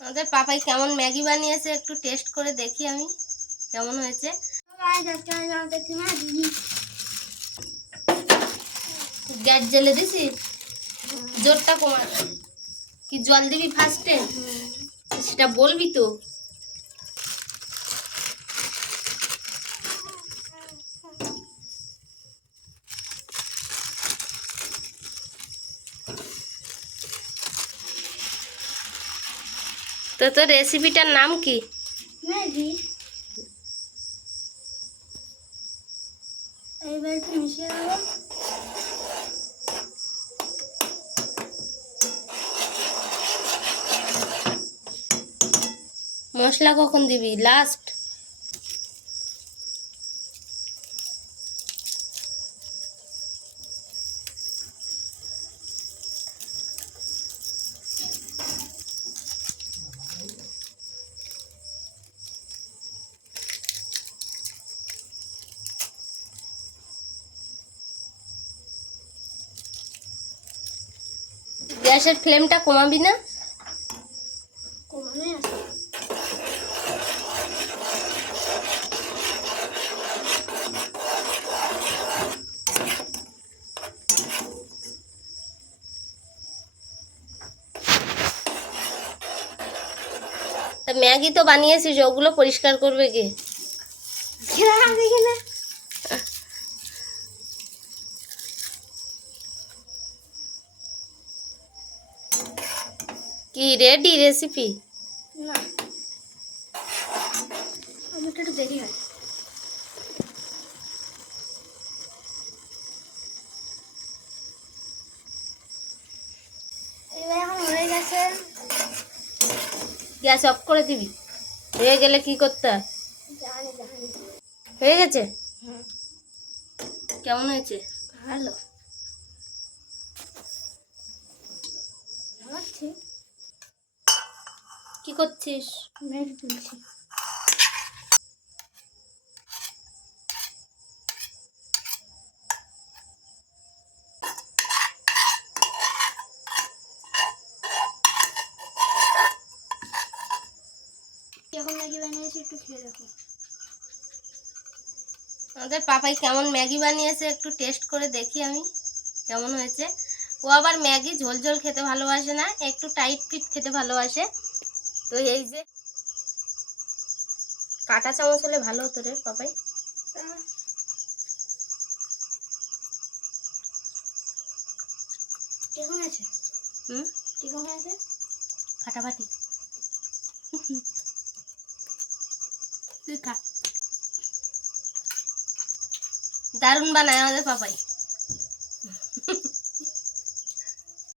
আমাদের পাপাই কেমন ম্যাগি বানিয়েছে একটু টেস্ট করে দেখি আমি কেমন হয়েছে? গ্যাস জ্বেলে দিছি? জোরটা কমা কি জল দিবি ফার্স্টে সেটা বলবি তো? তো তোর রেসিপিটার নাম কি? ম্যাগি এইবার একটু মিশিয়ে দেবো। মশলা কখন দিবি? লাস্ট গ্যাসের ফ্লেমটা কমাবি না? ম্যাগি তো বানিয়েছিস ওগুলো পরিষ্কার করবে কে? না কি রেডি রেসিপি? না। আমার একটু দেরি হয়। এখন গেছে। গ্যাস অফ করে দিবি। হয়ে গেলে কি করতে হয়? হয়ে গেছে? কেমন হয়েছে? ভালো। কি করছিস? ম্যাগি তুলছি যখন ম্যাগি বানিয়েছি একটু খেয়ে দেখো। আমাদের পাপাই কেমন ম্যাগি বানিয়েছে একটু টেস্ট করে দেখি আমি কেমন হয়েছে। ও আবার ম্যাগি ঝোল ঝোল খেতে ভালোবাসে না একটু টাইট ফিট খেতে ভালোবাসে। তো এই যে কাটা চামচ হলে ভালো হতো রে পাপাই কেমন আছে হুম? কেমন আছে ফাটাফাটি। দারুণ বানায় আমাদের পাপাই।